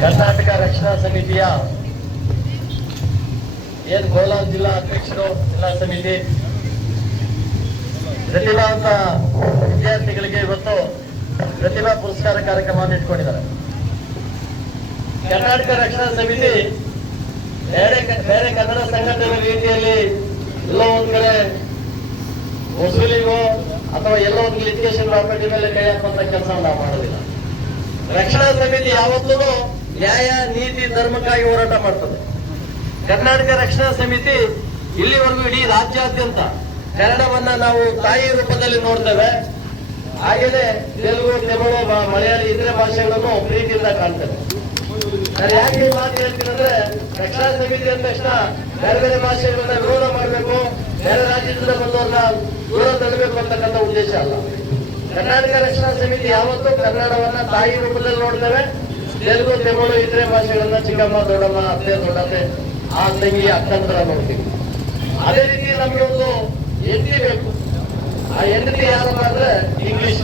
ಕರ್ನಾಟಕ ರಕ್ಷಣಾ ಸಮಿತಿಯ ಕೋಲಾರ ಜಿಲ್ಲಾ ಅಧ್ಯಕ್ಷರು, ಜಿಲ್ಲಾ ಸಮಿತಿ ಪ್ರತಿಭಾವಂತ ವಿದ್ಯಾರ್ಥಿಗಳಿಗೆ ಇವತ್ತು ಪ್ರತಿಭಾ ಪುರಸ್ಕಾರ ಕಾರ್ಯಕ್ರಮವನ್ನು ಇಟ್ಕೊಂಡಿದ್ದಾರೆ. ಕರ್ನಾಟಕ ರಕ್ಷಣಾ ಸಮಿತಿ ಬೇರೆ ಕನ್ನಡ ಸಂಘಟನೆ ರೀತಿಯಲ್ಲಿ ಎಲ್ಲೋ ಒಂದ್ ಕಡೆ ವಸೂಲಿಗೋ ಅಥವಾ ಎಲ್ಲೋ ಒಂದು ಲಿಟಿಗೇಷನ್ ಪ್ರಾಪರ್ಟಿ ಮೇಲೆ ಕೈ ಹಾಕುವಂತ ಕೆಲಸ ನಾವು ಮಾಡೋದಿಲ್ಲ. ರಕ್ಷಣಾ ಸಮಿತಿ ಯಾವತ್ತೂ ನ್ಯಾಯ, ನೀತಿ, ಧರ್ಮಕ್ಕಾಗಿ ಹೋರಾಟ ಮಾಡ್ತದೆ. ಕರ್ನಾಟಕ ರಕ್ಷಣಾ ಸಮಿತಿ ಇಲ್ಲಿವರೆಗೂ ಇಡೀ ರಾಜ್ಯಾದ್ಯಂತ ಕನ್ನಡವನ್ನ ನಾವು ತಾಯಿ ರೂಪದಲ್ಲಿ ನೋಡ್ತೇವೆ. ಹಾಗೆಯೇ ತೆಲುಗು, ತಮಿಳು, ಮಲಯಾಳಿ ಇತರೆ ಭಾಷೆಗಳನ್ನು ಪ್ರೀತಿಯಿಂದ ಕಾಣ್ತೇವೆ. ನಾನು ಯಾಕೆ ಈ ಮಾತು ಹೇಳ್ತೀನಿ ಅಂದ್ರೆ, ರಕ್ಷಣಾ ಸಮಿತಿ ಅಂದ ತಕ್ಷಣ ಬೇರೆ ಬೇರೆ ಭಾಷೆಗಳನ್ನ ವಿರೋಧ ಮಾಡಬೇಕು, ಬೇರೆ ರಾಜ್ಯದಿಂದ ಬಂದವ್ರನ್ನ ದೂರ ತಳ್ಳಬೇಕು ಅಂತಕ್ಕಂಥ ಉದ್ದೇಶ ಅಲ್ಲ. ಕರ್ನಾಟಕ ರಕ್ಷಣಾ ಸಮಿತಿ ಯಾವತ್ತೂ ಕನ್ನಡವನ್ನ ತಾಯಿ ರೂಪದಲ್ಲಿ ನೋಡ್ತೇವೆ. ತೆಲುಗು, ತಮಿಳು ಇತರೆ ಭಾಷೆಗಳನ್ನ ಚಿಕ್ಕಮ್ಮ, ದೊಡ್ಡಮ್ಮ, ಅತ್ತೆ, ದೊಡ್ಡತ್ತೆ, ಆ ತಂಗಿ, ಅಕ್ಕಂತರ ನೋಡ್ತೀವಿ. ಅದೇ ರೀತಿ ನಮ್ಗೆ ಒಂದು ಹೆಂಡತಿ ಬೇಕು. ಆ ಹೆಂಡತಿ ಯಾರಪ್ಪ ಅಂದ್ರೆ ಇಂಗ್ಲಿಷ್.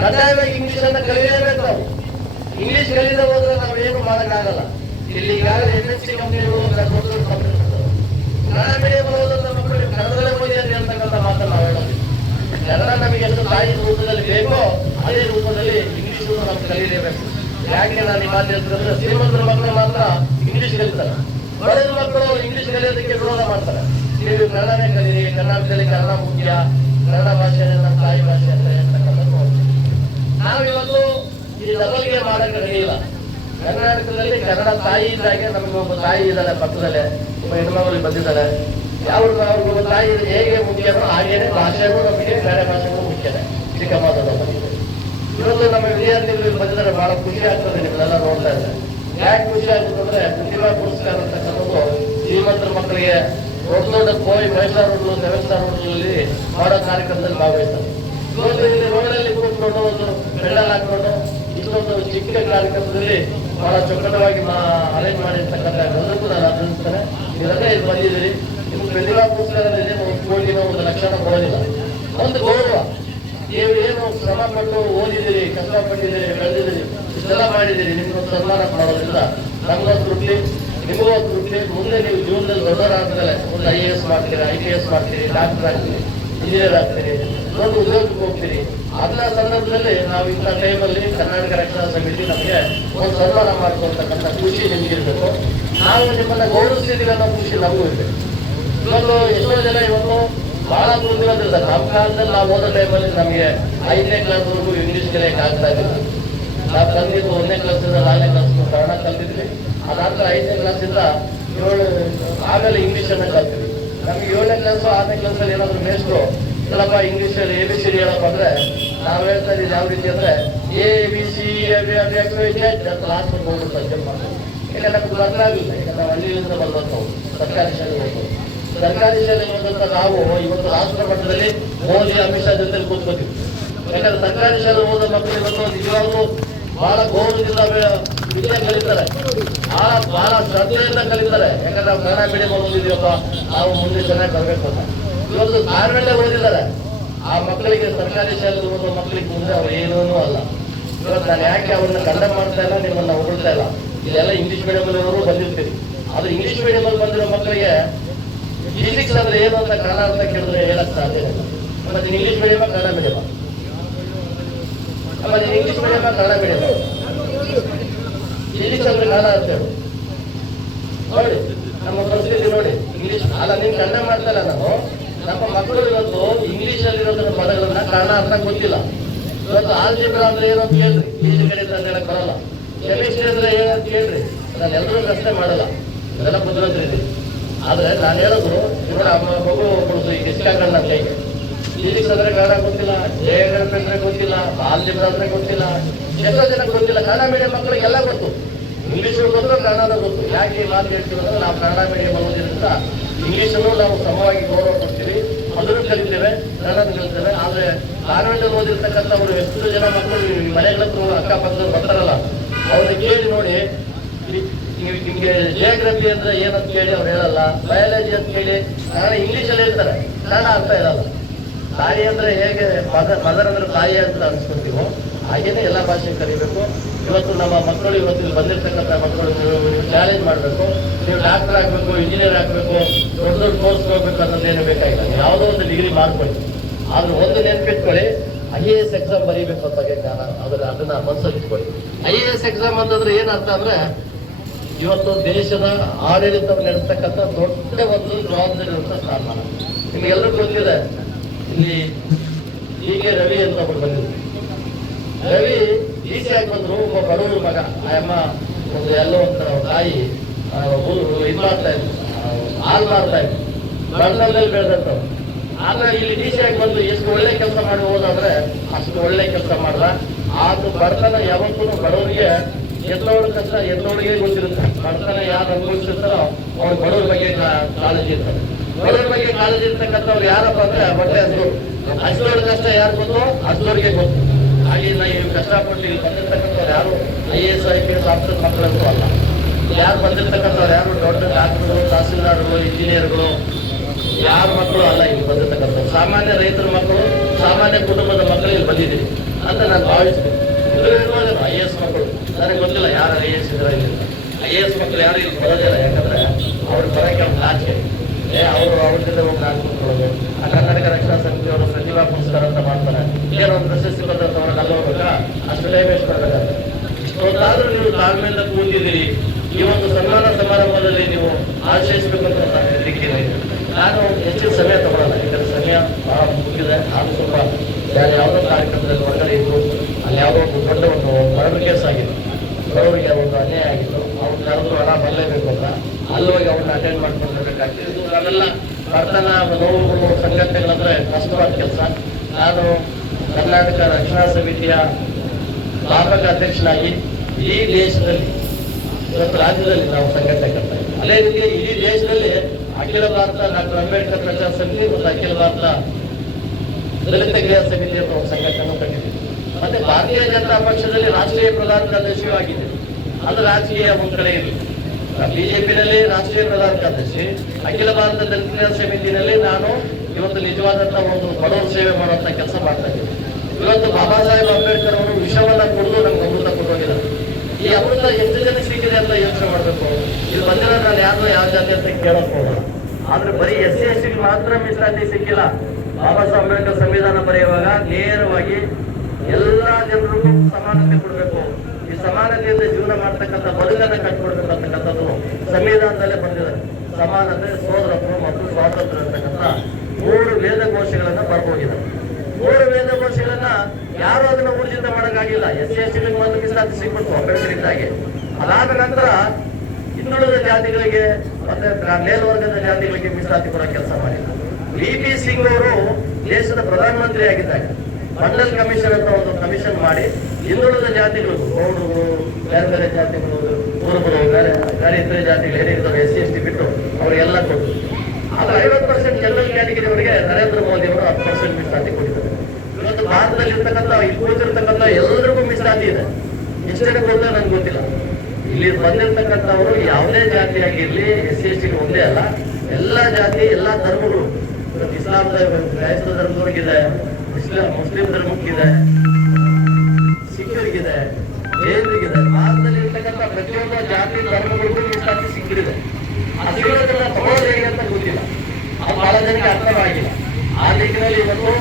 ಕಡ್ಡಾಯವಾಗಿ ಇಂಗ್ಲಿಷ್ ಅನ್ನ ಕಲಿಯಲೇಬೇಕು ನಾವು. ಇಂಗ್ಲಿಷ್ ಕಲಿದ ಹೋದ್ರೆ ನಾವು ಏನು ಮಾಡಕ್ಕಾಗಲ್ಲ. ಇಲ್ಲಿ ಈಗಾಗಲೇ MNC ಕಂಪನಿಗಳು ಕನ್ನಡ ಮೀಡಿಯಂ ಓದೋದ್ರ ಮಕ್ಕಳು ಕನ್ನಡದಲ್ಲೇ ಓದಿ ಅಂತ ಹೇಳ್ತಕ್ಕಂಥ ಮಾತನ್ನು ನಾವು ಹೇಳೋದು. ಕನ್ನಡ ನಮಗೆ ಎಷ್ಟು ತಾಯಿ ರೂಪದಲ್ಲಿ ಬೇಕೋ ಅದೇ ರೂಪದಲ್ಲಿ ಇಂಗ್ಲಿಷ್ ನಾವು ಕಲಿಯಲೇಬೇಕು. ಯಾಕೆ ನಾನು ಈ ಮಾತು ಹೇಳ್ತಿದ್ರೆ, ಶ್ರೀಮಂತರ ಮಕ್ಕಳು ಮಾತ್ರ ಇಂಗ್ಲಿಷ್ ಕಲಿತಾರೆ, ಬಡವರ ಮಕ್ಕಳು ಇಂಗ್ಲಿಷ್ ಕಲಿಯೋದಕ್ಕೆ ವಿರೋಧ ಮಾಡ್ತಾರೆ. ನೀವು ಕನ್ನಡನೇ ಕಲೀರಿ, ಕರ್ನಾಟಕದಲ್ಲಿ ಕನ್ನಡ ಮುಖ್ಯ, ಕನ್ನಡ ಭಾಷೆ ನಮ್ಮ ತಾಯಿ ಭಾಷೆ ಅಂತ ಹೇಳ್ತಕ್ಕಂಥದ್ದು. ನಾವಿವತ್ತು ಈ ಡಬಲ್ಗೆ ಮಾಡಕ್ಕೆ ನಡೆಯಿಲ್ಲ. ಕರ್ನಾಟಕದಲ್ಲಿ ಕನ್ನಡ ತಾಯಿ ಇದ್ದಾಗೆ ನಮಗೆ ಒಬ್ಬ ತಾಯಿ ಇದ್ದಾಳೆ, ಪಕ್ಕದಲ್ಲೇ ಒಬ್ಬ ಹೆಣ್ಮಗಳು ಬಂದಿದ್ದಾಳೆ. ಅವ್ರಿಗೊಬ್ಬ ತಾಯಿ ಹೇಗೆ ಮುಖ್ಯನೋ ಹಾಗೇನೆ ಭಾಷೆಗೂ ನಮಗೆ ಬೇರೆ ಭಾಷೆಗಳು ಮುಖ್ಯನೇ. ಚಿಕ್ಕಮ್ಮ, ದೊಡ್ಡಮ್ಮ ಇವತ್ತು ನಮ್ಮ ವಿದ್ಯಾರ್ಥಿಗಳು ಬಂದಿದ್ದಾರೆ. ಬಹಳ ಖುಷಿ ಆಗ್ತದೆ ನಿಮ್ಮೆಲ್ಲ ನೋಡ್ತಾ ಇದ್ದಾರೆ. ಯಾಕೆ ಖುಷಿ ಆಗುತ್ತೆ ಅಂದ್ರೆ, ಪ್ರತಿಭಾ ಪುರಸ್ಕಾರ ಅಂತಕ್ಕಂಥದ್ದು ಶ್ರೀಮಂತರ ಮಕ್ಕಳಿಗೆ ದೊಡ್ಡ ದೊಡ್ಡ ಫೈವ್-ಸ್ಟಾರ್ ಹೋಟೆಲ್, 7-ಸ್ಟಾರ್ ಹೋಟೆಲಲ್ಲಿ ಮಾಡೋ ಕಾರ್ಯಕ್ರಮದಲ್ಲಿ ಭಾಗವಹಿಸ್ತಾರೆ. ಇವತ್ತು ಇಲ್ಲಿ ರೋಡಲ್ಲಿ ಕೂತ್ಕೊಂಡು ಒಂದು ಪೆಂಡಲ್ ಹಾಕೊಂಡು ಇಷ್ಟೊಂದು ಚಿಕ್ಕ ಕಾರ್ಯಕ್ರಮದಲ್ಲಿ ಬಹಳ ಚೊಕ್ಕಟವಾಗಿ ಅರೇಂಜ್ ಮಾಡಿರ್ತಕ್ಕಂಥ ಎಲ್ಲರಿಗೂ ನಾನು ಅಭಿನಂದಿಸ್ತೇನೆ. ಇದೆಲ್ಲ ಇಲ್ಲಿ ಬಂದಿದ್ದೀರಿ. ನಿಮ್ಗೆ ಪ್ರತಿಭಾ ಪುರಸ್ಕಾರದಲ್ಲಿ ಒಂದು ಕೋಟಿನ ಒಂದು ಲಕ್ಷಣ ಕೊಡೋದಿಲ್ಲ, ಒಂದು ಗೌರವ. ನೀವು ಏನು ಶ್ರಮ ಪಟ್ಟು ಓದಿದ್ದೀರಿ, ಕಷ್ಟಪಟ್ಟಿದ್ದೀರಿ, ಬೆಳೆದಿದ್ದೀರಿ, ಇಷ್ಟೆಲ್ಲ ಮಾಡಿದ್ದೀರಿ, ನಿಮ್ಗೊಂದು ಸನ್ಮಾನ ಮಾಡೋದ್ರಿಂದ ನಮಗೊಂದು ತೃಪ್ತಿ, ನಿಮಗೂ ಒಂದು ತೃಪ್ತಿ. ಮುಂದೆ ನೀವು ಜೀವನದಲ್ಲಿ ದೊಡ್ಡವರಾದ್ಮೇಲೆ ಒಂದು IAS ಮಾಡ್ತೀರಿ, IPS ಮಾಡ್ತೀರಿ, ಡಾಕ್ಟರ್ ಆಗ್ತೀರಿ, ಇಂಜಿನಿಯರ್ ಆಗ್ತೀರಿ, ದೊಡ್ಡ ಉದ್ಯೋಗಕ್ಕೆ ಹೋಗ್ತೀರಿ. ಅದನ್ನ ಸಂದರ್ಭದಲ್ಲಿ ನಾವು ಇಂಥ ಟೈಮಲ್ಲಿ ಕರ್ನಾಟಕ ರಕ್ಷಣಾ ಸಮಿತಿ ನಮಗೆ ಒಂದು ಸನ್ಮಾನ ಮಾಡ್ಕೊಳ್ತಕ್ಕಂಥ ಖುಷಿ ನಿಮಗಿರ್ಬೇಕು. ನಾವು ನಿಮ್ಮನ್ನ ಗೌರವಿಸಿದೀವಿ ಅನ್ನೋ ಖುಷಿ ನಮಗೂ ಇರಬೇಕು. ಇವತ್ತು ಎಷ್ಟೋ ಜನ ಇವತ್ತು ಬಹಳ ಬುದ್ಧಿವಂತಿರ್ತಾರೆ. ನಮ್ಮ ಕಾಲದಲ್ಲಿ ನಾವು ಓದೋ ಟೈಮಲ್ಲಿ ನಮಗೆ 5ನೇ ಕ್ಲಾಸ್ವರೆಗೂ ಇಂಗ್ಲಿಷ್ ಕಲಿಯಕ್ಕೆ ಆಗ್ತಾ ಇದ್ದಿಲ್ಲ. ನಾವು ಕಲ್ತಿದ್ದು 1ನೇ ಕ್ಲಾಸಿಂದ 4ನೇ ಕ್ಲಾಸ್ ಕನ್ನಡ ಕಲ್ತಿದ್ವಿ. ಅದಾದ್ಮೇಲೆ 5ನೇ ಕ್ಲಾಸಿಂದ 7 ಆಮೇಲೆ ಇಂಗ್ಲಿಷ್ ಅನ್ನ ಕಲ್ತಿದ್ವಿ. ನಮ್ಗೆ 7ನೇ ಕ್ಲಾಸು 6ನೇ ಕ್ಲಾಸಲ್ಲಿ ಏನಾದ್ರು ಮೇಷ್ಟ್ರು ಸ್ವಲ್ಪ ಇಂಗ್ಲಿಷಲ್ಲಿ ABCD ಹೇಳಪ್ಪ ಅಂದ್ರೆ ನಾವು ಹೇಳ್ತಾ ಇದ್ದೀವಿ ಯಾವ ರೀತಿ ಅಂದ್ರೆ ABC ಲಾಸ್ಟ್ ಹೋಗ್ಬಿಡ್ತಾರೆ. ಯಾಕಂದ್ರೆ ನಮ್ಗೆ ಬದಲಾಗಿಲ್ಲ. ಯಾಕಂದ್ರೆ ನಾವು ಹಳ್ಳಿಯಿಂದ ಬಂದಂಥವು ಸರ್ಕಾರಿ ಶಾಲೆ ಹೋಗ್ಬೋದು. ಸರ್ಕಾರಿ ಶಾಲೆ ಹೋದಂತ ನಾವು ಇವತ್ತು ರಾಷ್ಟ್ರ ಮಟ್ಟದಲ್ಲಿ ಮೋದಿ, ಅಮಿತ್ ಶಾ ಜೊತೆ ಕೂತ್ಕೋತೀವಿ. ಯಾಕಂದ್ರೆ ಸರ್ಕಾರಿ ಶಾಲೆ ಹೋದ ಮಕ್ಕಳು ಇವತ್ತು ನಿಜವಾಗ್ಲೂ ಬಹಳ ಗೌರವದಿಂದ ವಿದ್ಯೆ ಕಲಿತಾರೆ, ಬಹಳ ಶ್ರದ್ಧೆಯಿಂದ ಕಲಿತಾರೆ. ಯಾಕಂದ್ರೆ ನಾವು ಕನ್ನಡ ಮೀಡಿಯಂ ಓದಿದೀವಪ್ಪ, ನಾವು ಮುಂದೆ ಚೆನ್ನಾಗಿ ಬರಬೇಕು ಅಂತ. ಇವತ್ತು ಕಾರಣಲ್ಲೇ ಓದಿದ್ದಾರೆ. ಆ ಮಕ್ಕಳಿಗೆ ಸರ್ಕಾರಿ ಶಾಲೆ ಓದೋ ಮಕ್ಕಳಿಗೆ ಮುಂದೆ ಅವ್ರು ಏನೂ ಅಲ್ಲ. ಇವತ್ತು ನಾನು ಯಾಕೆ ಅವ್ರನ್ನ ಕಂಡಮ್ ಮಾಡ್ತಾ ಇಲ್ಲ, ನಿಮ್ಮನ್ನ ಹೊಗಳ್ತಾ ಇಲ್ಲ. ಇದೆಲ್ಲ ಇಂಗ್ಲಿಷ್ ಮೀಡಿಯಂ ಅವರು ಬಂದಿರ್ತೀರಿ. ಆದ್ರೆ ಇಂಗ್ಲಿಷ್ ಮೀಡಿಯಂ ಅಲ್ಲಿ ಬಂದಿರೋ ಮಕ್ಕಳಿಗೆ ಫಿಸಿಕ್ಸ್ ಅಂದ್ರೆ ಏನು ಅಂತ ಕನ್ನಡ ಅಂತ ಕೇಳಿದ್ರೆ ಹೇಳಕ್ ಸಾಧ್ಯ ಇಲ್ಲ. ಮತ್ತೆ ಇಂಗ್ಲಿಷ್ ಮೀಡಿಯಂ, ಕನ್ನಡ ಮೀಡಿಯಂ, ಆಮೇಲೆ English medium, Kannada medium, physics ಅಂದ್ರೆ ಕನ್ನಡ ಅಂತ ಹೇಳಿ ನೋಡಿ. ನಮ್ಮ ಪರಿಸ್ಥಿತಿ ನೋಡಿ. ಇಂಗ್ಲಿಷ್ ಅಲ್ಲ, ನೀವು ಕನ್ನಡ ಮಾಡ್ತಾರ. ನಾವು ನಮ್ಮ ಮಕ್ಕಳು ಇವತ್ತು ಇಂಗ್ಲಿಷ್ ಅಲ್ಲಿರೋದ್ರ ಪದಗಳನ್ನ ಕನ್ನಡ ಅರ್ಥ ಗೊತ್ತಿಲ್ಲ. ಇವತ್ತು ಆಲ್ಜಿಬ್ರಾ ಅಂದ್ರೆ ಏನಂತ ಕೇಳ್ರಿ, ಬೀಜಗಣಿತ ಅಂತ ಹೇಳಕ್ ಬರಲ್ಲ. ಕೆಮಿಸ್ಟ್ರಿ ಅಂದ್ರೆ ಏನಂತ ಕೇಳ್ರಿ, ನಾನು ಎಲ್ಲರೂ ಪ್ರಶ್ನೆ ಮಾಡಲ್ಲ. ಅದೆಲ್ಲ ಬುದ್ಧಿವಂತರಿದೆ. ಆದ್ರೆ ನಾನು ಹೇಳೋದು ಇವರ ಮಗು ಒಬ್ಬರು ಇಸ್ಕಾಕಣ್ಣ ಕೈಗೆ ಫಿಸಿಕ್ಸ್ ಅಂದ್ರೆ ಕನ್ನಡ ಗೊತ್ತಿಲ್ಲ, ಜಯಗಣಿತ ಅಂದ್ರೆ ಗೊತ್ತಿಲ್ಲ, ಆಲ್ಜಿಬ್ರಾ ಅಂದ್ರೆ ಗೊತ್ತಿಲ್ಲ, ಎಷ್ಟೋ ಜನ ಗೊತ್ತಿಲ್ಲ. ಕನ್ನಡ ಮೀಡಿಯಂ ಮಕ್ಕಳಿಗೆಲ್ಲ ಗೊತ್ತು, ಇಂಗ್ಲಿಷ್ ಗೊತ್ತು, ಕನ್ನಡ ಗೊತ್ತು. ಯಾಕೆ ಈ ಮಾತು ಹೇಳ್ತೀವಿ ಅಂದ್ರೆ, ನಾವು ಕನ್ನಡ ಮೀಡಿಯಂ ಓದಿದ್ರಿಂದ ಇಂಗ್ಲಿಷನ್ನು ನಾವು ಸಮವಾಗಿ ಗೌರವ ಕೊಡ್ತೀವಿ, ಅದನ್ನು ಕಲಿತೇವೆ, ಕನ್ನಡ ಕಲಿತೇವೆ. ಆದ್ರೆ ಕಾನ್ವೆಂಟಲ್ಲಿ ಓದಿರ್ತಕ್ಕಂಥವ್ರು ಎಷ್ಟು ಜನ ಮಕ್ಕಳು ಮನೆಗಳತ್ರ ಅಕ್ಕಪಕ್ಕದಲ್ಲಿ ಬರ್ತಾರಲ್ಲ, ಅವ್ರನ್ನ ಕೇಳಿ ನೋಡಿ. ನಿಮ್ಗೆ ಜಿಯೋಗ್ರಫಿ ಅಂದ್ರೆ ಏನಂತ ಕೇಳಿ ಅವ್ರು ಹೇಳಲ್ಲ, ಬಯಾಲಜಿ ಅಂತ ಕೇಳಿ ಕನ್ನಡ ಇಂಗ್ಲಿಷಲ್ಲಿ ಹೇಳ್ತಾರೆ, ಕನ್ನಡ ಅರ್ಥ ಇರಲ್ಲ. ತಾಯಿ ಅಂದ್ರೆ ಹೇಗೆ ಮದರ್ ಅಂದ್ರೆ ತಾಯಿ ಅಂತ ಅನ್ಸ್ಕೊತೀವೋ ಹಾಗೇನೆ ಎಲ್ಲ ಭಾಷೆ ಕಲಿಬೇಕು. ಇವತ್ತು ನಮ್ಮ ಮಕ್ಕಳು ಇವತ್ತು ಇಲ್ಲಿ ಬಂದಿರ್ತಕ್ಕಂಥ ಮಕ್ಕಳು ನೀವು ಚಾಲೆಂಜ್ ಮಾಡಬೇಕು. ನೀವು ಡಾಕ್ಟರ್ ಆಗಬೇಕು, ಇಂಜಿನಿಯರ್ ಆಗಬೇಕು, ದೊಡ್ಡ ದೊಡ್ಡ ಕೋರ್ಸ್ ಹೋಗ್ಬೇಕು ಅನ್ನೋದೇನು ಬೇಕಾಗಿಲ್ಲ. ಯಾವುದೋ ಒಂದು ಡಿಗ್ರಿ ಮಾಡ್ಕೊಳ್ಳಿ. ಆದ್ರೆ ಒಂದು ನೆನಪಿಟ್ಕೊಳ್ಳಿ, IAS ಎಕ್ಸಾಮ್ ಬರೀಬೇಕು ಅಂತ ಜ್ಞಾನ ಅದನ್ನ ಮನಸ್ಸಲ್ಲಿ ಇಟ್ಕೊಳ್ಳಿ. IAS ಎಕ್ಸಾಮ್ ಅಂತಂದ್ರೆ ಏನರ್ಥ ಅಂದ್ರೆ ಇವತ್ತು ದೇಶದ ಆಡಳಿತ ನಡೆಸ್ತಕ್ಕಂಥ ದೊಡ್ಡ ಒಂದು ಜವಾಬ್ದಾರಿ ಇರುವಂತ ಸ್ಥಾನಮಾನ. ನಿಮ್ಗೆಲ್ಲರೂ ಗೊತ್ತಿದೆ, ಇಲ್ಲಿ ಹೀಗೆ ರವಿ ಅಂತ ಒಬ್ಬರು ಬಂದಿದ್ರು. ರವಿ DC ಆಗಿ ಬಂದ್ರು. ಒಬ್ಬ ಬಡವರು ಮಗ, ಅಮ್ಮ ಒಂದು ಎಲ್ಲೋ ಅಂತ ತಾಯಿ ಇದು ಮಾಡ್ತಾ ಇದ್ರು, ಹಾಲು ಮಾರ್ತಾ ಇದ್ರು, ಬಣ್ಣದಲ್ಲಿ ಬೆಳೆದಂಥವ್ರು. ಆದ್ರೆ ಇಲ್ಲಿ DC ಆಗಿ ಬಂದು ಎಷ್ಟು ಒಳ್ಳೆ ಕೆಲಸ ಮಾಡಿ ಹೋದಾದ್ರೆ ಅಷ್ಟು ಒಳ್ಳೆ ಕೆಲಸ ಮಾಡಲ್ಲ. ಅದು ಬಡತನ ಯಾವತ್ತೂ ಬಡವರಿಗೆ ಎದ್ದೋಳ ಕಷ್ಟ ಎದ್ದೋಳಿಗೆ ಗೊತ್ತಿರುತ್ತೆ. ಬಡತನ ಯಾರು ಅನುಭವಿಸಿರ್ತಾರೋ ಅವ್ರ ಬಡವ್ರ ಬಗ್ಗೆ ಕಾಳಜಿ ಇರ್ತಾರೆ. ಬಡವ್ರ ಬಗ್ಗೆ ಕಾಳಜಿ ಇರ್ತಕ್ಕಂಥವ್ರು ಯಾರಪ್ಪ ಅಂದ್ರೆ ಬಟ್ಟೆ ಅಷ್ಟೋಳ ಕಷ್ಟ ಯಾರು ಗೊತ್ತು ಅಷ್ಟೋರಿಗೆ ಗೊತ್ತು. ಹಾಗೆ ನೀವು ಕಷ್ಟಪಟ್ಟು ಇಲ್ಲಿ ಬಂದಿರ್ತಕ್ಕಂಥವ್ರು ಯಾರು IAS IPS ಆಫೀಸರ್ ಮಕ್ಕಳಂತೂ ಅಲ್ಲ. ಯಾರು ಬಂದಿರ್ತಕ್ಕಂಥವ್ರು ಯಾರು ದೊಡ್ಡ ಡಾಕ್ಟರ್ಗಳು, ತಹಸೀಲ್ದಾರ್ಗಳು, ಇಂಜಿನಿಯರ್ಗಳು ಯಾರ ಮಕ್ಕಳು ಅಲ್ಲ. ಇಲ್ಲಿ ಬಂದಿರ್ತಕ್ಕಂಥವ್ರು ಸಾಮಾನ್ಯ ರೈತರ ಮಕ್ಕಳು, ಸಾಮಾನ್ಯ ಕುಟುಂಬದ ಮಕ್ಕಳು ಇಲ್ಲಿ ಬಂದಿದ್ದೀರಿ ಅಂತ ನಾನು ಭಾವಿಸ್ತೀನಿ. IAS ಮಕ್ಕಳು ನನಗೆ ಗೊತ್ತಿಲ್ಲ ಯಾರು IAS ಇದ್ರ ಇಲ್ಲಿ. IAS ಮಕ್ಕಳು ಯಾರು ಇಲ್ಲಿ ಬರೋದಿಲ್ಲ. ಯಾಕಂದ್ರೆ ಅವ್ರಿಗೆ ಬರೋಕೆ ಒಂದು ಆಚೆ ಅವರು ಅವ್ರ ಜೊತೆ ಹೋಗಿ ಹಾಕ್ಕೊಳ್ಳೋದು. ಕರ್ನಾಟಕ ರಕ್ಷಣಾ ಸಮಿತಿಯವರು ಪ್ರತಿಭಾ ಪುರಸ್ಕಾರ ಅಂತ ಮಾಡ್ತಾರೆ. ಏನೊಂದು ಪ್ರಶಸ್ತಿ ಬಂದಂತವ್ರ ಕಲ್ಲೋಗ್ಬೇಕಾ ಅಷ್ಟು ಟೈಮ್ ವೇಸ್ಟ್ ಮಾಡಬೇಕಾದ್ರೆ ಇಷ್ಟೊಂದಾದ್ರೂ ನೀವು ತಾಳ್ಮೆಯಿಂದ ಕೂತಿದ್ದೀರಿ. ಈ ಒಂದು ಸನ್ಮಾನ ಸಮಾರಂಭದಲ್ಲಿ ನೀವು ಆಶ್ರಯಿಸಬೇಕಂತ ದಿಕ್ಕಿಲ್ಲ. ನಾನು ಹೆಚ್ಚಿನ ಸಮಯ ತಗೊಳ್ಳಲ್ಲ, ಯಾಕಂದ್ರೆ ಸಮಯ ಬಹಳ ಮುಗಿದಿದೆ. ನಾನು ಸ್ವಲ್ಪ ಯಾವುದೋ ಕಾರ್ಯಕ್ರಮದಲ್ಲಿ ಹೊರಗಡೆ ಇದ್ದು ಅಲ್ಲಿ ಯಾವುದೋ ಒಂದು ದೊಡ್ಡ ಒಂದು ಮರ್ಡರ್ ಕೇಸ್ ಆಗಿತ್ತು, ಬಡವರಿಗೆ ಒಂದು ಅನ್ಯಾಯ ಆಗಿತ್ತು. ಅವ್ರು ಕರೆದ್ರು ಹಣ ಬರಲೇಬೇಕು ಅಂತ ಅಲ್ಲಿ ಹೋಗಿ ಅವ್ರನ್ನ ಅಟೆಂಡ್ ಮಾಡ್ಕೊಂಡು ಬರಬೇಕಾಗ್ತಿದ್ದು. ನಾವೆಲ್ಲ ಬಡತನ ನೋವುಗಳು ಸಂಘಟನೆಗಳಂದ್ರೆ ಕಷ್ಟವಾದ ಕೆಲಸ. ನಾನು ಕರ್ನಾಟಕ ರಕ್ಷಣಾ ಸಮಿತಿಯ ಸ್ಥಾಪಕ ಅಧ್ಯಕ್ಷನಾಗಿ ಈ ದೇಶದಲ್ಲಿ ಇವತ್ತು ರಾಜ್ಯದಲ್ಲಿ ನಾವು ಸಂಘಟನೆ ಕಟ್ತಾ ಇದ್ದೀವಿ. ಅದೇ ರೀತಿ ಇಡೀ ದೇಶದಲ್ಲಿ ಅಖಿಲ ಭಾರತ ಡಾಕ್ಟರ್ ಅಂಬೇಡ್ಕರ್ ಪ್ರಚಾರ ಸಮಿತಿ ಮತ್ತು ಅಖಿಲ ಭಾರತ ದಲಿತ ಕ್ರಿಯಾ ಸಮಿತಿ ಅಂತ ಒಂದು ಸಂಘಟನೆ ಕಟ್ಟಿದ್ದೀವಿ. ಮತ್ತೆ ಭಾರತೀಯ ಜನತಾ ಪಕ್ಷದಲ್ಲಿ ರಾಷ್ಟ್ರೀಯ ಪ್ರಧಾನ ಕಾರ್ಯದರ್ಶಿಯೂ ಆಗಿದೆ. ಅದು ರಾಜಕೀಯ ಒಂದ್ ಕಡೆ ಇರಲಿ. ಬಿಜೆಪಿನಲ್ಲಿ ರಾಷ್ಟ್ರೀಯ ಪ್ರಧಾನ ಕಾರ್ಯದರ್ಶಿ, ಅಖಿಲ ಭಾರತ ದಲಿತ ಕ್ರಿಯಾ ಸಮಿತಿನಲ್ಲಿ ನಾನು ಇವತ್ತು ನಿಜವಾದಂತಹ ಒಂದು ಬಡವರ ಸೇವೆ ಮಾಡುವಂತ ಕೆಲಸ ಮಾಡ್ತಾ ಇದ್ದೀನಿ. ಇವತ್ತು ಬಾಬಾ ಸಾಹೇಬ್ ಅಂಬೇಡ್ಕರ್ ಅವರು ವಿಷವನ್ನ ಕುಡಿದು ನಮ್ಗೆ ಅಮೃತ ಕೊಡೋದಿಲ್ಲ. ಈ ಅಮೃತ ಎಷ್ಟು ಜನ ಸಿಕ್ಕಿದೆ ಅಂತ ಯೋಚನೆ ಮಾಡಬೇಕು. ಇಲ್ಲಿ ಬಂದಿರೋ ನಾನು ಯಾರು ಯಾವ ಜಾತಿ ಅಂತ ಕೇಳಕ್ ಹೋಗಲ್ಲ. ಆದ್ರೆ ಬರೀ SC ST ಮಾತ್ರ ಮೀಸಲಾತಿ ಸಿಕ್ಕಿಲ್ಲ. ಬಾಬಾ ಸಾಹೇಬ್ ಅಂಬೇಡ್ಕರ್ ಸಂವಿಧಾನ ಬರೆಯುವಾಗ ನೇರವಾಗಿ ಎಲ್ಲಾ ಜನರಿಗೂ ಸಮಾನತೆ ಕೊಡಬೇಕು, ಈ ಸಮಾನತೆಯಿಂದ ಜೀವನ ಮಾಡ್ತಕ್ಕಂಥ ಬದುಕನ್ನ ಕಟ್ಕೊಡ್ಬೇಕಂತಕ್ಕಂಥದ್ದು ಸಂವಿಧಾನದಲ್ಲೇ ಬಂದಿದೆ. ಸಮಾನತೆ, ಸೋದರತ್ವ ಮತ್ತು ಸ್ವಾತಂತ್ರ್ಯ ಅಂತಕ್ಕಂಥ 3 ವೇದಘೋಷಗಳನ್ನ ಬರ್ಬೋಗಿದೆ. 3 ವೇದಘೋಷಗಳನ್ನ ಯಾರು ಅದನ್ನ ಊರ್ಜಿತ ಮಾಡಕ್ಕಾಗಿಲ್ಲ. SC ST ಮಾತ್ರ ಮೀಸಲಾತಿ ಸಿಕ್ಬಿಡ್ತು ಅಂಬೇಡ್ಕರ್. ಅದಾದ ನಂತರ ಹಿಂದುಳಿದ ಜಾತಿಗಳಿಗೆ ಮತ್ತೆ ಮೇಲ್ವರ್ಗದ ಜಾತಿಗಳಿಗೆ ಮೀಸಲಾತಿ ಕೊಡೋ ಕೆಲಸ ಮಾಡಿದ್ರು. VP ಸಿಂಗ್ ಅವರು ದೇಶದ ಪ್ರಧಾನಮಂತ್ರಿ ಆಗಿದ್ದಾಗ ಮಂಡಲ್ ಕಮಿಷನ್ ಅಂತ ಒಂದು ಕಮಿಷನ್ ಮಾಡಿ ಹಿಂದುಳಿದ ಜಾತಿಗಳು, ಗೌಡರು, ಬೇರೆ ಬೇರೆ ಜಾತಿಗಳು, ಕುರುಬರು, ಬೇರೆ ಇತರೆ ಜಾತಿಗಳು ಏನಿರ್ತಾರೆ SC ST ಬಿಟ್ಟು ಅವರಿಗೆಲ್ಲ ಕೊಟ್ಟರು. ಆದ್ರೆ 50% ಜನರಲ್ ಕ್ಯಾಟಗರಿ ಅವರಿಗೆ ನರೇಂದ್ರ ಮೋದಿ ಅವರು 10% ಮೀಸಲಾತಿ ಕೊಟ್ಟಿದ್ದಾರೆ. ಇವತ್ತು ಭಾರತದಲ್ಲಿ ಇರ್ತಕ್ಕಂಥ ಇಲ್ಲಿ ಕೂತಿರ್ತಕ್ಕಂಥ ಎಲ್ಲರಿಗೂ ಮೀಸಲಾತಿ ಇದೆ. ಎಷ್ಟು ಜನ ಗೊತ್ತಾ ನನ್ಗೆ ಗೊತ್ತಿಲ್ಲ. ಇಲ್ಲಿ ಬಂದಿರ್ತಕ್ಕಂಥವರು ಯಾವುದೇ ಜಾತಿ ಆಗಿರ್ಲಿ, SC ST ಒಂದೇ ಅಲ್ಲ, ಎಲ್ಲಾ ಜಾತಿ, ಎಲ್ಲಾ ಧರ್ಮಗಳು. ಇಸ್ಲಾಂ ಕ್ರೈಸ್ತ ಧರ್ಮದವ್ರಿಗಿದೆ, ಮುಸ್ಲಿಂ ಧರ್ಮಕ್ಕಿದೆ, ಸಿಖ್ಖರಿಗಿದೆ, ಜೈನರಿಗಿದೆ. ಭಾರತದಲ್ಲಿ ಇರ್ತಕ್ಕಂಥ ಪ್ರತಿಯೊಂದು ಜಾತಿ ಧರ್ಮಗಳಿಗೂ ಮೀಸಲಾತಿ ಸಿಕ್ಕಿದೆ. ಆ ಸಿಗೋದನ್ನ ತಗೊಳ್ಳೋದು ಹೇಗೆ ಅಂತ ಗೊತ್ತಿಲ್ಲ. ಅದು ಬಹಳ ಜನಕ್ಕೆ ಅರ್ಥವಾಗಿಲ್ಲ. ಆ ದಿಕ್ಕಿನಲ್ಲಿ ಇವತ್ತು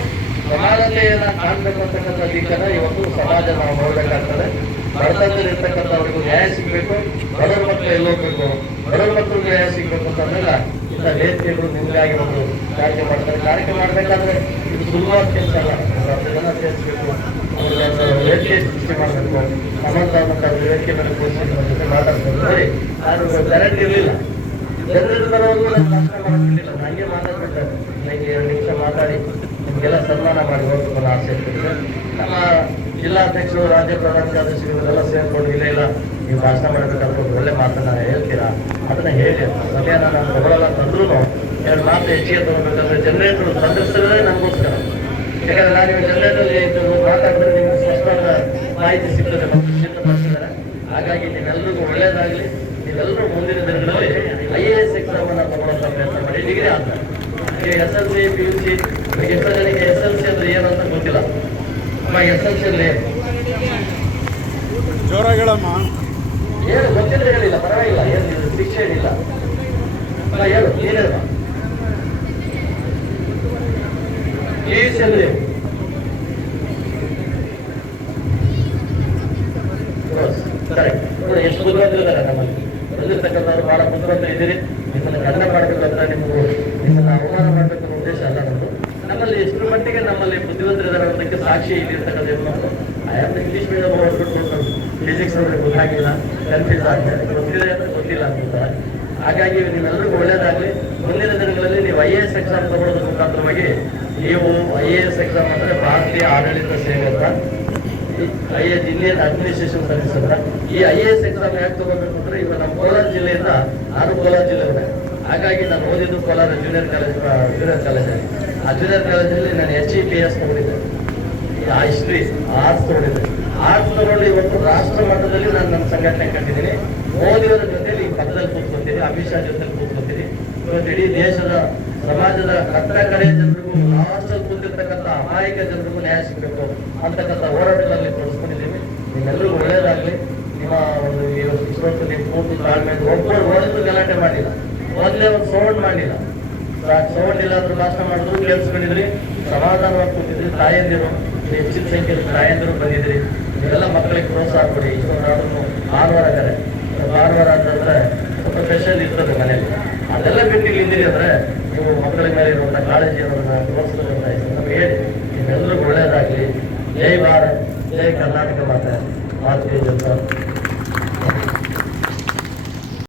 ಸಮಾನತೆಯನ್ನ ಕಾಣಬೇಕು ಅಂತಕ್ಕಂಥ ದಿಕ್ಕನ್ನ ಇವತ್ತು ಸಮಾಜ ನಾವು ನೋಡ್ಬೇಕಾಗ್ತದೆ. ಬಡತನದಲ್ಲಿರ್ತಕ್ಕಂಥವ್ರಿಗೂ ನ್ಯಾಯ ಸಿಗ್ಬೇಕು. ಬಡವರ ಮಕ್ಕಳು ಎಲ್ಲೋಗ್ಬೇಕು, ಬಡವರ ಮಕ್ಕಳಿಗೆ ನ್ಯಾಯ ಸಿಗ್ಬೇಕು ಅಂತಂದಾಗ ಇಂಥ ವೇದಿಕೆಗಳು ನಿಮಗಾಗಿ ಒಂದು ಕಾರ್ಯಕ್ರಮ ಮಾಡ್ತಾರೆ. ಕಾರ್ಯಕ್ರಮ ಮಾಡ್ಬೇಕಾದ್ರೆ ಇದು ಸುಲಭವಾದ ಕೆಲಸ ಅಲ್ಲ. 10 ಜನ ಸೇರಿಸ್ಬೇಕು, ಅವ್ರಿಗೆ ವೇದಿಕೆ ಸೃಷ್ಟಿ ಮಾಡಬೇಕು, ಸಂಬಂಧವಂತ ವೇದಿಕೆ ಮೇಲೆ ಕೂರಿಸಿ ಮಾತಾಡ್ಬೇಕು. ಸರಿ, ನಾನು ಗ್ಯಾರಂಟಿ ಇರಲಿಲ್ಲ, ಜನರಿಗೆ ಬರೋದು ನಾನು ಭಾಷಣ ಮಾಡೋದಿಲ್ಲ. ನನಗೆ ಮಾತಾಡ್ಬೇಕಾದ್ರೆ ನನಗೆ 2 ನಿಮಿಷ ಮಾತಾಡಿ ನಿಮಗೆಲ್ಲ ಸನ್ಮಾನ ಮಾಡಿ ಹೋಗ್ಬೇಕು ಆಸೆ ಇರ್ತದೆ. ನಮ್ಮ ಜಿಲ್ಲಾಧ್ಯಕ್ಷರು, ರಾಜ್ಯ ಪ್ರಧಾನ ಕಾರ್ಯದರ್ಶಿಗಳೆಲ್ಲ ಸೇರ್ಕೊಂಡು ಇಲ್ಲ ನೀವು ಭಾಷಣ ಮಾಡಬೇಕಾದ್ರೆ ಒಳ್ಳೆ ಮಾತನ್ನ ಹೇಳ್ತೀರಾ, ಅದನ್ನ ಹೇಳಿ. ಸಮಯನ ನಾನು ತಗೊಳ್ಳಲ್ಲ ತಂದ್ರೂ 2 ಮಾತು ಹೆಚ್ಚಿಗೆ ತಗೋಬೇಕಂದ್ರೆ ಜನರೇಟರ್ ತಂದಿರ್ಸಿದ್ರೆ ನನಗೋಸ್ಕರ. ಯಾಕಂದ್ರೆ ನಾನು ನೀವು ಜನರೇಟರ್ ಮಾತಾಡಿದ್ರೆ ನಿಮ್ಗೆ ಸ್ಪಷ್ಟವಾದ ಮಾಹಿತಿ ಸಿಗ್ತದೆ, ಸಿದ್ಧಪಡಿಸಿದ್ದಾರೆ. ಹಾಗಾಗಿ ನೀವೆಲ್ಲರಿಗೂ ಒಳ್ಳೇದಾಗಲಿ. ನೀವೆಲ್ಲರೂ ಮುಂದಿನ ದಿನಗಳಲ್ಲಿ IAS ಎಕ್ಸಾಮ್ ಅನ್ನ ತಗೊಳ್ಳೋಂಥ ಪ್ರಯತ್ನ ಮಾಡಿ. ಡಿಗ್ರಿ ಆದ SLC, PUC, ಎಷ್ಟೋ ಜನಕ್ಕೆ SLC ಅಂದ್ರೆ ಏನಂತ ಗೊತ್ತಿಲ್ಲ. SLC ಅಲ್ಲಿ ಹೇಳಮ್ಮ. ಹೇಳು, ಗೊತ್ತಿದ್ರೆ ಹೇಳಿಲ್ಲ, ಪರವಾಗಿಲ್ಲ, ಏನು ಶಿಕ್ಷೆ ಹೇಳಿಲ್ಲ. ಹೇಳು, ನೀನು ಹೇಳುವ. ಪ್ಲೀಸ್ ಅಂದ್ರೆ ಎಷ್ಟು ಬುದ್ಧಿವಂತರಿದ್ದಾರೆ ನಮ್ಮಲ್ಲಿ. ಬಂದಿರ್ತಕ್ಕಂಥವ್ರು ಬಹಳ ಬುದ್ಧಿವಂತ ಇದ್ದೀರಿ. ನಿಮ್ಮನ್ನು ಗಂಡ ಮಾಡಬೇಕಂದ್ರೆ ನಿಮ್ಮನ್ನು ಅವಮಾನ ಮಾಡಬೇಕು ಅನ್ನೋ ಉದ್ದೇಶ ಅಲ್ಲ ನಮ್ಮದು. ನಮ್ಮಲ್ಲಿ ಎಷ್ಟು ಮಟ್ಟಿಗೆ ನಮ್ಮಲ್ಲಿ ಬುದ್ಧಿವಂತರಿದ್ದಾರೆ ಅನ್ನೋದಕ್ಕೆ ಸಾಕ್ಷಿ ಇಲ್ಲಿರ್ತಕ್ಕಂಥ ನಮ್ಮದು. ಇಂಗ್ಲೀಷ್ ಮೀಡಿಯಂ ಹೋಗ್ಬಿಟ್ಟು ಫಿಸಿಕ್ಸ್ ಅಂದ್ರೆ ಗೊತ್ತಾಗಿಲ್ಲ, ಕನ್ಫ್ಯೂಸ್ ಆಗ್ತದೆ, ಗೊತ್ತಿದೆ ಅಂದ್ರೆ ಗೊತ್ತಿಲ್ಲ ಅಂತಾರೆ. ಹಾಗಾಗಿ ನೀವೆಲ್ಲರಿಗೂ ಒಳ್ಳೇದಾಗಲಿ. ಮುಂದಿನ ದಿನಗಳಲ್ಲಿ ನೀವು IAS ಎಕ್ಸಾಮ್ ತಗೊಳ್ಳೋದ್ರ ಮುಖಾಂತರವಾಗಿ ನೀವು IAS ಎಕ್ಸಾಮ್ ಅಂದ್ರೆ ಭಾರತೀಯ ಆಡಳಿತ ಸೇವೆ ಅಂತ, IAS ಇಂಡಿಯನ್ ಅಡ್ಮಿನಿಸ್ಟ್ರೇಷನ್ ಸರ್ವಿಸ್ ಅಂತ. ಈ IAS ಎಕ್ಸಾಮ್ ಯಾಕೆ ತಗೋಬೇಕು ಅಂದ್ರೆ ಇವಾಗ ನಮ್ಮ ಕೋಲಾರ ಜಿಲ್ಲೆಯಿಂದ, ನಾನು ಕೋಲಾರ ಜಿಲ್ಲೆ, ಹಾಗಾಗಿ ನಾನು ಓದಿದ್ದು ಕೋಲಾರ ಜೂನಿಯರ್ ಕಾಲೇಜಲ್ಲಿ. ಆ ಜೂನಿಯರ್ ಕಾಲೇಜಲ್ಲಿ ನಾನು HEPS ತಗೊಂಡಿದ್ದೆ, ಹಿಸ್ಟ್ರಿ ಆರ್ಟ್ಸ್ ತಗೊಂಡಿದ್ದೆ. ಆರ್ಟ್ಸ್ ತಗೊಂಡು ಇವತ್ತು ರಾಷ್ಟ್ರ ಮಟ್ಟದಲ್ಲಿ ನಾನು ನಮ್ಮ ಸಂಘಟನೆ ಕಟ್ಟಿದ್ದೀನಿ. ಮೋದಿಯವರ ಜೊತೆಲಿ ಈ ಪಕ್ಕದಲ್ಲಿ ಕೂತ್ಕೊತೀನಿ, ಅಮಿತ್ ಶಾ ಜೊತೆಲಿ ಕೂತ್ಕೊತೀನಿ. ಇವತ್ತು ಇಡೀ ದೇಶದ ಸಮಾಜದ ಕಟ್ಟ ಕಡೆಯ ಜನರಿಗೂ, ರಾಷ್ಟ್ರದಲ್ಲಿ ಕೂತಿರ್ತಕ್ಕಂಥ ಅಮಾಯಕ ಜನರಿಗೂ ನ್ಯಾಯ ಸಿಗಬೇಕು ಅಂತಕ್ಕಂಥ ಹೋರಾಟಗಳಲ್ಲಿ ತೊಡಸ್ಕೊಂಡಿದ್ದೀವಿ. ನಿಮ್ಮೆಲ್ಲರಿಗೂ ಒಳ್ಳೇದಾಗಲಿ. ನಿಮ್ಮ ಒಂದು ಇಷ್ಟೊತ್ತು ನೀವು ಕೂತು ತಾಳ್ಮೆ, ಒಬ್ಬರು ಓದಿದ್ರು ಗಲಾಟೆ ಮಾಡಿಲ್ಲ, ಮೊದಲೇ ಒಂದು ಸೌಂಡ್ ಮಾಡಿಲ್ಲ, ಸೌಂಡ್ ಇಲ್ಲ ಅಂದ್ರೆ ಭಾಷಣ ಮಾಡಿದ್ರು ಕೇಳಿಸ್ಕೊಂಡಿದ್ರಿ, ಸಮಾಧಾನವಾಗಿ ಕೂತಿದ್ರಿ. ತಾಯಂದಿರು ಹೆಚ್ಚಿನ ಸಂಖ್ಯೆಯಲ್ಲಿ ತಾಯಂದಿರು ಬಂದಿದ್ರಿ. ನೀವೆಲ್ಲ ಮಕ್ಕಳಿಗೆ ಪ್ರೋತ್ಸಾಹ ಕೊಡಿ. ಇಷ್ಟೊಂದಾದ್ರೂ ಭಾನುವಾರ ಅಂತಂದ್ರೆ ಸ್ವಲ್ಪ ಸ್ಪೆಷಲ್ ಇರ್ತದೆ ಮನೆಯಲ್ಲಿ. ಅದೆಲ್ಲ ಬಿಟ್ಟು ಇಲ್ಲಿದ್ದೀರಿ ಅಂದ್ರೆ ನೀವು ಮಕ್ಕಳ ಮೇಲೆ ಇರುವಂಥ ಕಾಳಜಿ ಅನ್ನೋದನ್ನ ತೋರಿಸಬೇಕಂತ ನಮ್ಗೆ ಹೇಳಿ. ನಿಮ್ಮೆಲ್ಲರಿಗೂ ಒಳ್ಳೇದಾಗಲಿ. ಜೈ ಭಾರತ್, ಜೈ ಕರ್ನಾಟಕ ಮಾತೆ, ಭಾರತೀಯ ಜನತಾ.